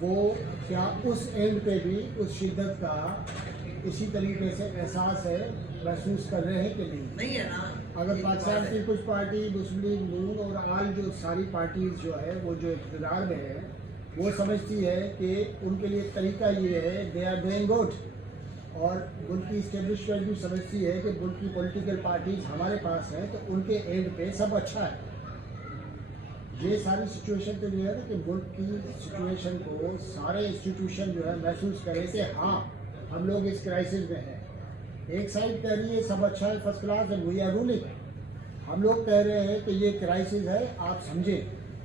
वो क्या उस एंड पे भी उस शिद्दत का इसी तरीके से एहसास है, महसूस कर रहे हैं कि नहीं है ना। अगर पाकिस्तान की कुछ पार्टी, मुस्लिम नून और आल जो सारी पार्टीज जो है वो जो इक़्तिदार में है वो समझती है कि उनके लिए तरीका ये है, दे आर डूइंग गुड, और उनकी इस्टेब्लिशमेंट भी समझती है कि उनकी पॉलिटिकल पार्टीज हमारे पास हैं तो उनके एंड पे सब अच्छा है। ये सारी सिचुएशन तो ये है ना कि मुल्क की सिचुएशन को सारे इंस्टीट्यूशन जो है महसूस करें कि हाँ हम लोग इस क्राइसिस में हैं। एक साइड कह रही है सब अच्छा है, फर्स्ट क्लास है, वी आर रूलिंग। हम लोग कह रहे हैं कि ये क्राइसिस है, आप समझें।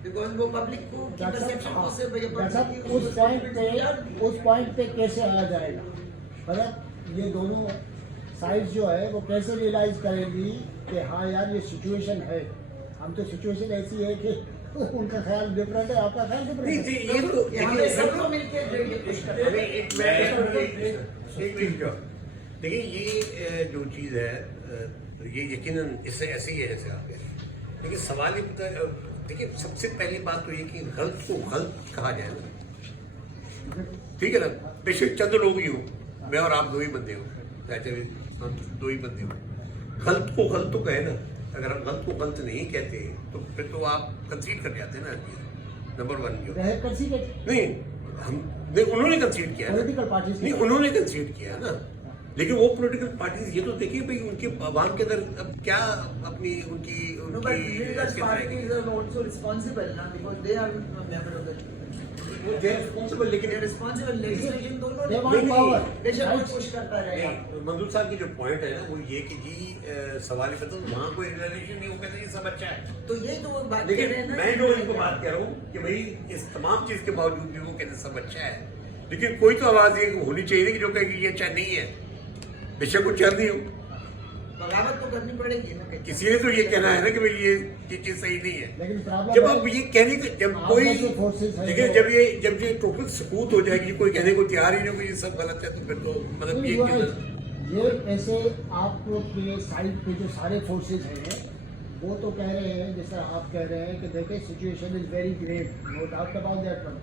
वो पब्लिक को उस पॉइंट पे कैसे आया जाएगा, मतलब ये दोनों साइड्स जो है वो कैसे रियलाइज करेंगी कि हाँ यार ये सिचुएशन है। हम तो सिचुएशन ऐसी है कि उनका ख्याल डिफरेंट है, आपका ख्याल डिफरेंट है। देखिए ये जो चीज़ है ये यकीनन इससे ऐसे ही है जैसे आप कह रहे हैं, लेकिन सवाल ये देखिए सबसे पहली बात तो ये कि गलत को गलत कहा जाए ना, ठीक है ना। बेशक चंद लोग ही हो, मैं और आप दो ही बंदे हो, हम दो ही बंदे हो, गलत को गलत तो कहे ना। अगर हम गलत को गलत नहीं कहते तो फिर तो आप कंसीड कर जाते हैं ना। नंबर वन जो नहीं हम नहीं, उन्होंने कंसीड किया पॉलिटिकल पार्टीज नहीं, उन्होंने कंसीड किया ना। लेकिन वो पॉलिटिकल पार्टीज ये तो देखिए भाई उनके आवाम के अंदर अब क्या अपनी उनकी मंजूर साहब की जो पॉइंट है ना वो ये कि जी सवाल तो वहाँ कोई रिलेशन नहीं, वो कहते हैं सब अच्छा है। तो ये तो बात लेकिन मैं जो इनको बात कह रहा हूँ कि भाई इस तमाम चीज के बावजूद भी वो कहते हैं सब अच्छा है, लेकिन कोई तो आवाज ये होनी चाहिए कि जो कहे कि ये अच्छा नहीं है, बेशक वो चाह नहीं हो, बगावत तो करनी पड़ेगी ना। किसी ने तो ये कहना है ना कि भाई ये चीज सही नहीं है। लेकिन जब आप ये कहने के जब कोई देखिए जब ये टोटल सकूत हो जाएगी, कोई कहने को तैयार ही नहीं होगी ये सब गलत है, तो फिर तो मतलब ये ऐसे आपको साइड पे जो सारे फोर्सेस हैं वो तो कह रहे हैं, जैसा आप कह रहे हैं कि देखिए situation is very grave, no doubt about that one,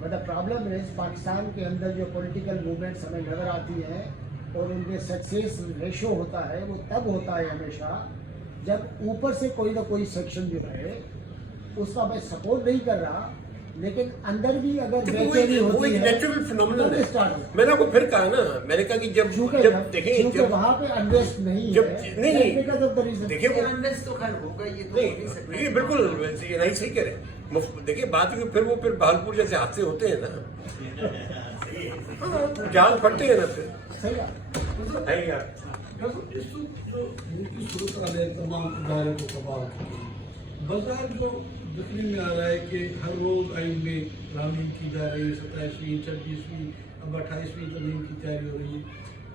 but the problem is Pakistan के अंदर जो पॉलिटिकल मूवमेंट्स हमें नजर आती हैं और उनके सक्सेस रेशो होता है वो तब होता है हमेशा जब ऊपर से कोई ना कोई सेक्शन जो है उसका मैं सपोर्ट नहीं कर रहा, लेकिन अंदर भी अगर बेचैनी होती है नेचुरल फिनोमेनन है। मैंने आपको फिर कहा ना, मैंने कहा कि जब देखिए जब वहाँ पे अनरेस्ट नहीं जब नहीं देखिए वो अनरेस्ट तो खैर होगा, ये तो नहीं बिल्कुल ये नहीं सही करे। देखिए बात फिर भागलपुर जैसे हादसे होते हैं ना, जान फटते हैं ना, फिर सही है यार। बाजार जो दिखने में आ रहा है कि हर रोज आइन में रामीन की जा रही है, 27वीं 26वीं अब 28वीं तरमीम की तैयारी हो रही है।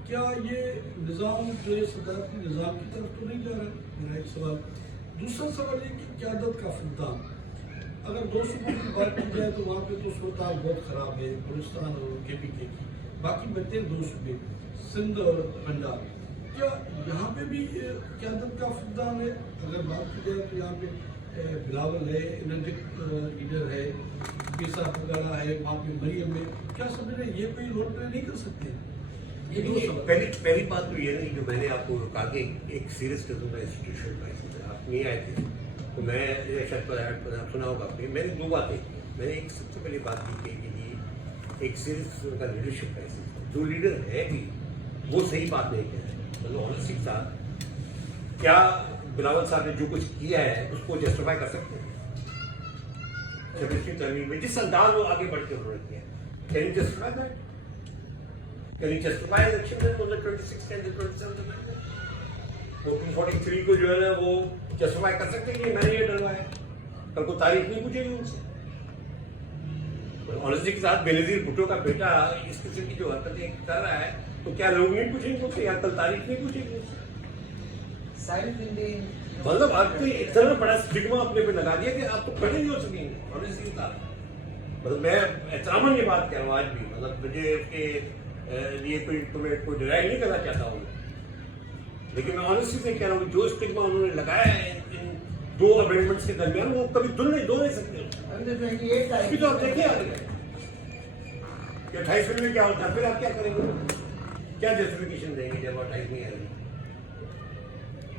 क्या ये निज़ाम जो है सदारती निज़ाम की तरफ तो नहीं जा रहा है? मेरा एक सवाल। दूसरा सवाल ये कि क़यादत का फुकदान, अगर 2 सूबों की बात की जाए तो वहाँ पे तो सूरत बहुत ख़राब है, बलूचिस्तान और KPK की, बाकी बचते हैं 2 सूबे सिंध और पंजाब। क्या यहाँ पे भी क़यादत का फुकदान है? अगर बात की जाए तो यहाँ पे बिलावल है, एनर्जिक लीडर है, पेशा वगैरह है, वहाँ पे मरियम है, क्या समझ रहे ये कोई रोल प्ले नहीं कर सकते? ये पहली बात तो ये नहीं, जो मैंने आपको कहा कि एक सीरियस किस्म का इंस्टीट्यूशन क्राइसिस है। आप नहीं आए थे तो मैं शायद आप सुना होगा आपने, मैंने 2 बातें की। मैंने एक सबसे पहली बात की कि एक सीरियस का लीडरशिप क्राइसिस, जो लीडर है भी वो सही बात नहीं कह रहे, मतलब ऑनेस्टी के साथ क्या बिलावल साहब ने जो कुछ किया है उसको जस्टिफाई कर सकते हैं? 26वीं तरमीम में जिस अंदाज वो आगे बढ़ के उन्होंने किया, can you justify that? Can you justify election में 26 एंड 27 तो 43 को जो है ना वो जस्टिफाई कर सकते हैं कि मैंने ये डलवाया, कल को तारीख नहीं पूछेगी उनसे। ऑनेस्टी के साथ बेनजीर भुट्टो का बेटा इस किस्म की जो हरकतें कर रहा है तो क्या लोग नहीं पूछेंगे उससे, या कल तारीख नहीं पूछेंगे उससे? मतलब आपको इतना बड़ा स्टिग्मा अपने पे लगा दिया कि आप तो खड़े नहीं हो सकेंगे ऑनेस्टली के साथ। मतलब मैं एहतरामन ये बात कह रहा हूँ आज भी, मतलब मुझे उसके लिए कोई डिराई नहीं करना चाहता हूँ, लेकिन मैं ऑनेस्टली से कह रहा हूँ जो स्टिग्मा उन्होंने लगाया है इन 2 अमेंडमेंट्स के दरमियान वो कभी दो नहीं सकते। तो आप देखिए कि 28वें में क्या होता है, फिर आप क्या करेंगे, क्या जस्टिफिकेशन देंगे जब 28 नहीं आएगी।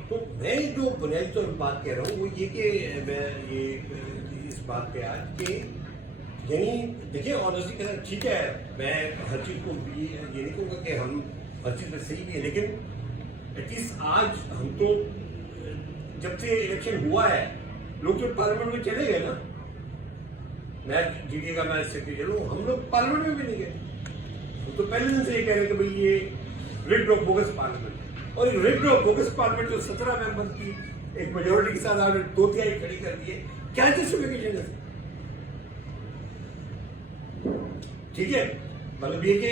तो मैं जो बुनियादी तौर पर बात कह रहा हूँ वो ये कि मैं ये इस बात पे आज कि यानी देखिए ऑनेस्टली कहना ठीक है, मैं हर चीज़ को भी ये नहीं कहूँगा कि हम हर चीज़ में सही भी है, लेकिन एटलीस्ट आज हम तो जब से इलेक्शन हुआ है लोग तो पार्लियामेंट में चले गए ना। मैं जीडीए का मैं सेक्रेटरी चलूँ, हम लोग पार्लियामेंट में भी नहीं गए। हम तो पहले दिन से ये कह रहे कि भाई ये रिग्ड और बोगस पार्लियामेंट, और एक रिग्ड और बोगस पार्लियामेंट जो 17 मेंबर की एक मेजोरिटी के साथ आपने 2/3 खड़ी कर दी है, क्या जस्टिफिकेशन है? ठीक है, मतलब ये कि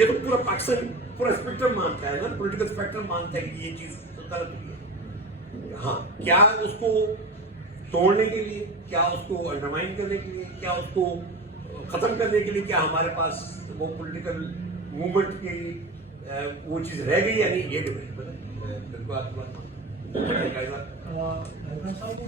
ये तो पूरा पाकिस्तान पूरा स्पेक्ट्रम मानता है ना, पॉलिटिकल स्पेक्ट्रम मानता है कि ये चीज तो गलत हुई है। हाँ, क्या उसको तोड़ने के लिए, क्या उसको अंडरमाइन करने के लिए, क्या उसको खत्म करने के लिए, क्या हमारे पास वो पॉलिटिकल मूवमेंट की वो चीज रह गई या नहीं, ये डिबेट। बिल्कुल आपकी बात। साहब